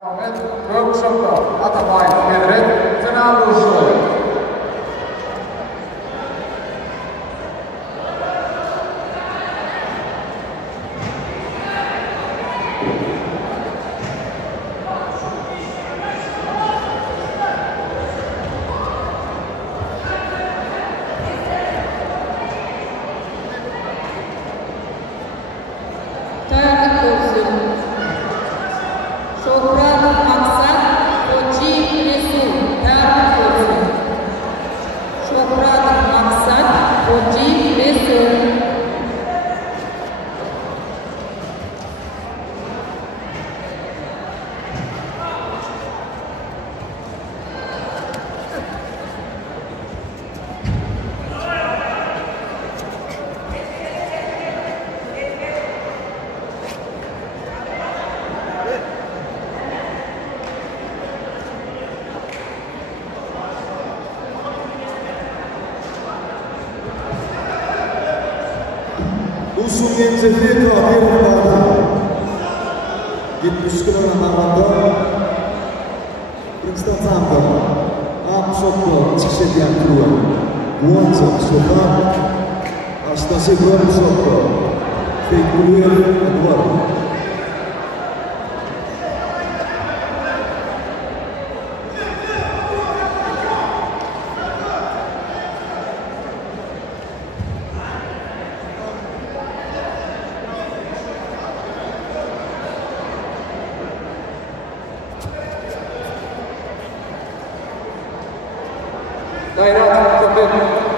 Ahmet Gökşok'ta Atabay Medret final vuruşları. Usungnya Zefir Kabir Pada 70 kg hamada Princeton Sambo Am Sokko Cikshedian Krua Guanzak Sokan Astasi Grom Sokko Fekulir Edward Daerah Kompet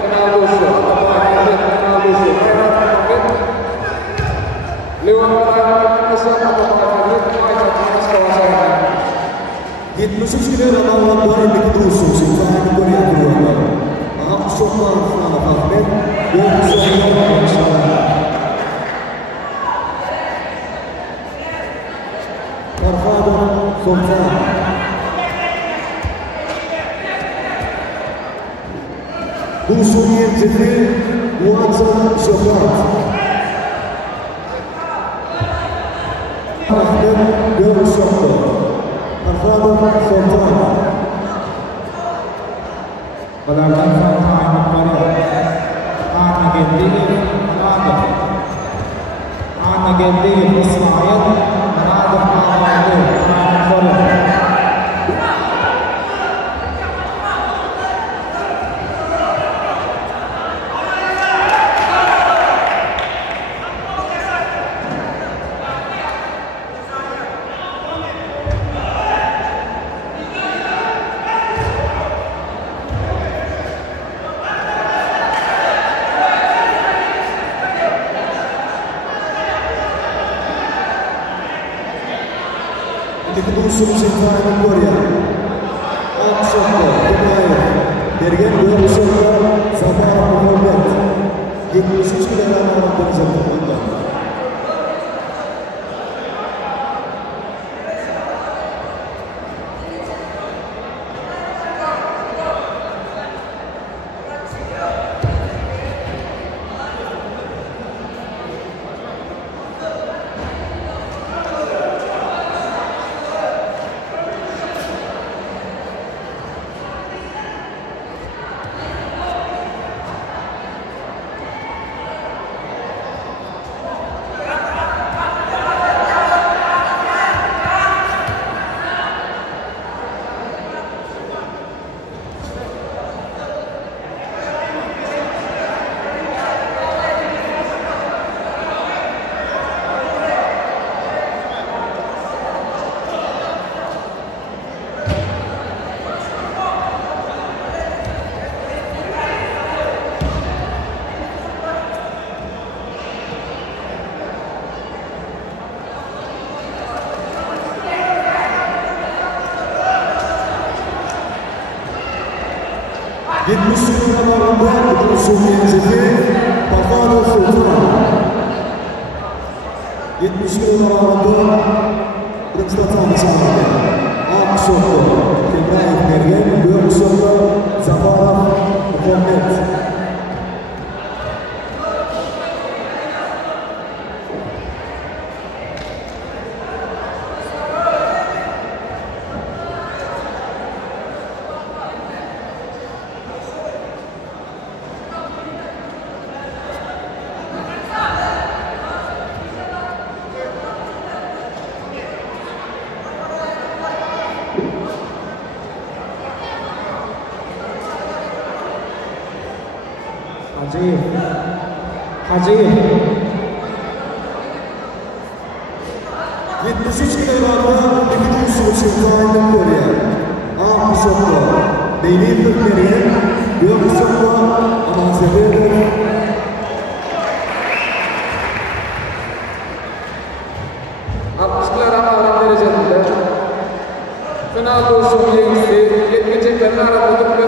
final vuruşu. Atabay Medret final vuruşu. Daerah Kompet Leon Kaymaklısı Atabay Medret Aycat Manas Kawasan. 73 kg hamada Elik Dusun Sinfani Korea Krua Am Sokko Ahmet Gökşok'ta Farhado Sultan Usungnya Zefir Guanzak Sokan Ahmet Gökşok'ta Farhado Sultan Berdasarkan fakta Korea, negatif Ismail menadap Korea. Usung Sinfani Korea Am Sokko Kebair Dergen Gökşok'ta Sabah Muhammed 73 kg hamada Usungnya Zefir Farhado Sultan 70 kg hamada Princeton Sambo Am Sokko Dergen Gökşok'ta Sabah Muhammed Hacıyev. 73 kilogramda ikinci sürüşü tayinli Koreya. A Kusokto, Beyliği Türkmeniye, Gök Kusokto, Amazebe'de. Final doşum yengisi 70 arada